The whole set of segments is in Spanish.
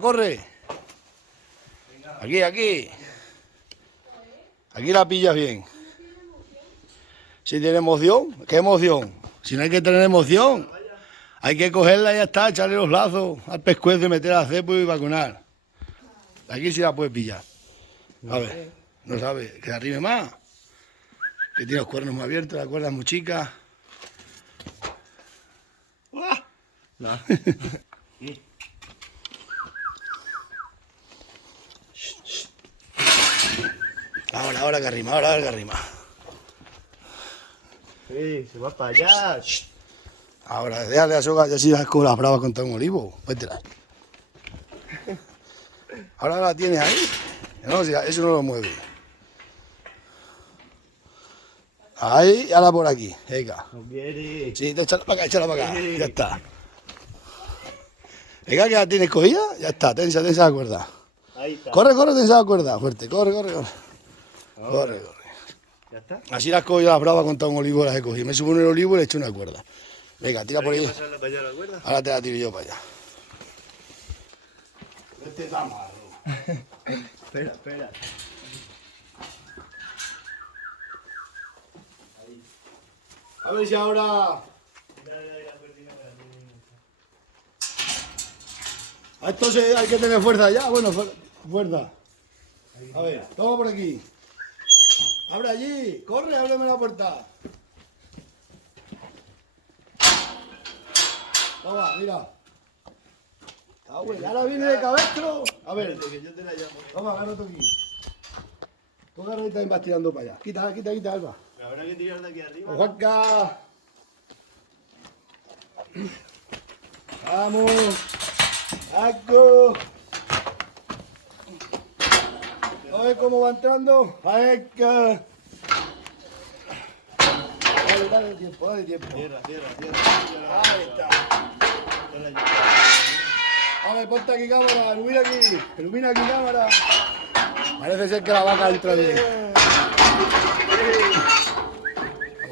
Corre. Aquí, aquí. Aquí la pillas bien. Si tiene emoción, ¿qué emoción? Si no hay que tener emoción, hay que cogerla y ya está, echarle los lazos al pescuezo y meter al cepo y vacunar. Aquí sí la puedes pillar. A ver, no sabe, que arrime más. Que tiene los cuernos muy abiertos, la cuerda es muy chica. No. Ahora que arrima, ahora que arrima. Sí, se va para allá. Ahora, déjale a soga, ya si las con las bravas contra un olivo. Vétela. Ahora la tienes ahí. No, eso no lo mueve. Ahí, ahora por aquí. Venga. No quiere. Sí, échala para acá, ya está. Venga, que la tienes cogida, ya está, tensa la cuerda. Ahí está. Corre, tensa la cuerda, fuerte, corre. Corre. Ya está. Así las cojo yo las bravas contra un olivo, las he cogido. Me subo en el olivo y le echo una cuerda. Venga, tira por ahí. Pasarla para allá la cuerda. Ahora te la tiro yo para allá. Este está malo. Espera. A ver si ahora... A esto hay que tener fuerza ya, bueno, fuerza. A ver, toma por aquí. Abre allí, corre, ábreme la puerta. Toma, mira. Ah, bueno, ahora viene de cabestro. A ver, Que yo te la llamo. toma, agárrate aquí. Tú agarra y también vas tirando para allá. Quita, Alba. Habrá que tirar de aquí arriba. Juanca. Vamos. Saco. A ver cómo va entrando. Dale tiempo. Tierra. Ahí está. A ver, ponte aquí cámara, ilumina aquí cámara. Parece ser que la vaca entra bien.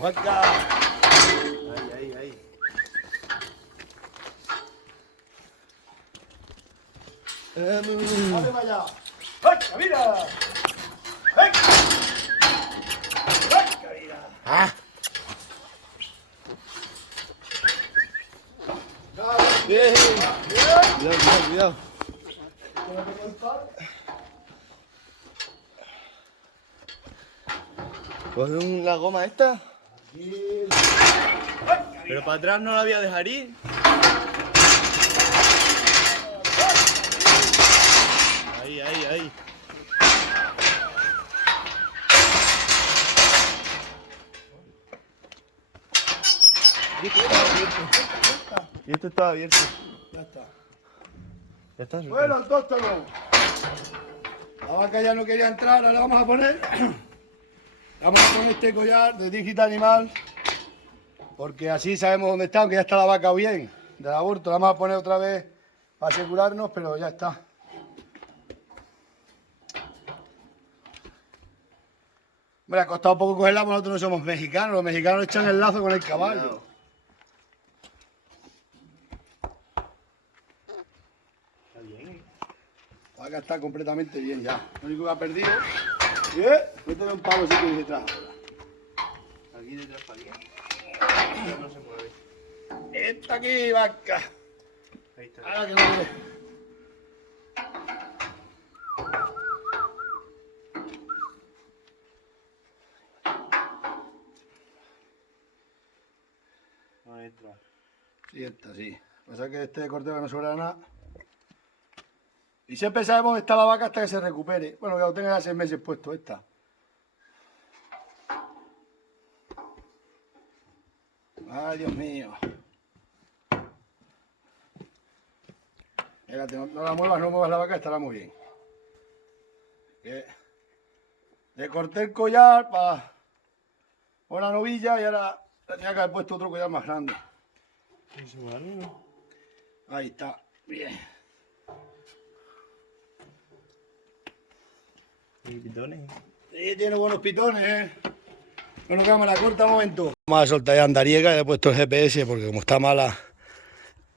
Juanca. Ahí. Dale para allá. ¡Venga, mira! ¡Venga! Mira! ¡Ah! Bien. Cuidado. ¿Coge la goma esta? Pero para atrás no la voy a dejar ir. Ahí. Y esto estaba abierto. Ya está. Ya está. Bueno, autóctono. La vaca ya no quería entrar, ahora la vamos a poner. Vamos a poner este collar de Digital Animal. Porque así sabemos dónde está, aunque ya está la vaca bien. Del aborto, la vamos a poner otra vez para asegurarnos, pero ya está. Me ha costado un poco cogerla, porque nosotros no somos mexicanos. Los mexicanos echan el lazo con el caballo. Está bien. La vaca está completamente bien ya. Lo único que ha perdido. Métele un palo si quieres detrás. Aquí detrás para aquí. No se mueve. Está aquí, vaca. Ahí está. Ahora que no ve. Ahí está. Sí, está, sí. Pasa que este corteo no sobra nada. Y siempre sabemos dónde está la vaca hasta que se recupere. Bueno, que lo tenga ya 6 meses puesto esta. Ay, Dios mío. Fíjate, no la muevas, no muevas la vaca, estará muy bien. Le corté el collar para una novilla y ahora tenía que haber puesto otro collar más grande. Ahí está, bien. ¿Y pitones? Sí, tiene buenos pitones, Bueno, cámara, corta un momento. Vamos a soltar ya andariega, le he puesto el GPS porque como está mala,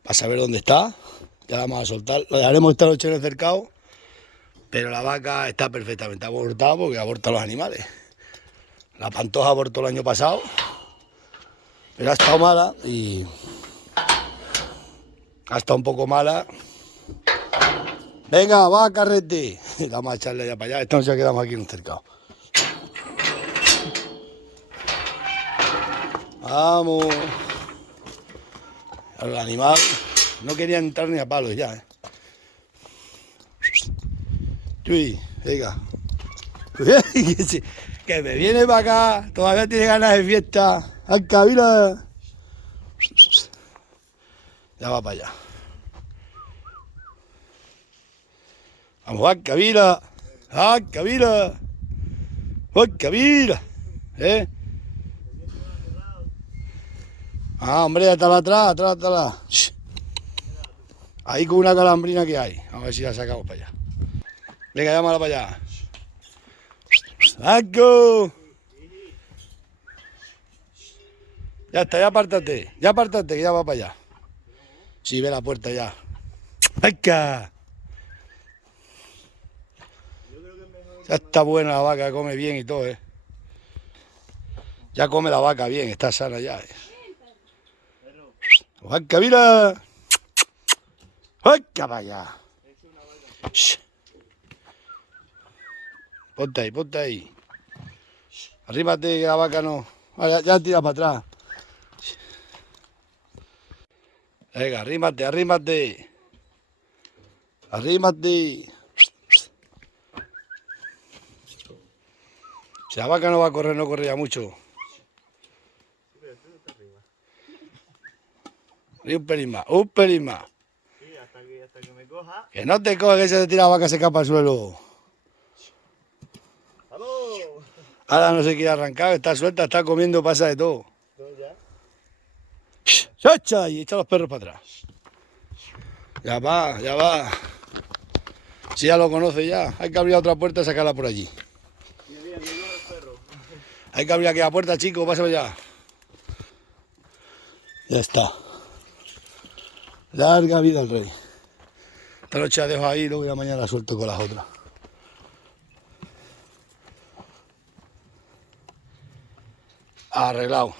para saber dónde está. Ya la vamos a soltar. Lo dejaremos esta noche en el cercado. Pero la vaca está perfectamente abortada porque aborta a los animales. La Pantoja abortó el año pasado. Pero ha estado mala y... ha estado un poco mala. Venga, va, carrete. Vamos a echarle ya para allá. Esta noche ya quedamos aquí en un cercado. Vamos. El animal no quería entrar ni a palos ya, Uy, venga. Que me viene para acá. Todavía tiene ganas de fiesta. ¡Acá, mira! Ya va para allá. Vamos, acá, mira. Acá, mira. Acá, mira. Ah, hombre, atrás, atrás. Ahí con una calambrina que hay. Vamos a ver si la sacamos para allá. Venga, llámala para allá. ¡Saco! Ya está, ya apártate, que ya va para allá. Sí, ve la puerta ya. ¡Acá! Ya está buena la vaca, come bien y todo, Ya come la vaca bien, está sana ya, ¡Vaca, mira! ¡Vaca para allá! Shh. Ponte ahí. Arrímate que la vaca no... Ah, ya tira para atrás. Venga, arrímate. Si la vaca no va a correr, no corre ya mucho. Y un pelín más. Sí, hasta que me coja. Que no te coge, que se te tira la vaca, se escapa al suelo. ¡Vamos! Ahora no se quiere arrancar, está suelta, está comiendo, pasa de todo. ¿No, ya? ¡Sacha! Y echa los perros para atrás. Ya va. Si ya lo conoce ya, hay que abrir otra puerta y sacarla por allí. Mira, los perros. Hay que abrir aquella puerta, chico, pásalo ya. Ya está. Larga vida al rey. Esta noche la dejo ahí, luego ya mañana la suelto con las otras. Arreglado.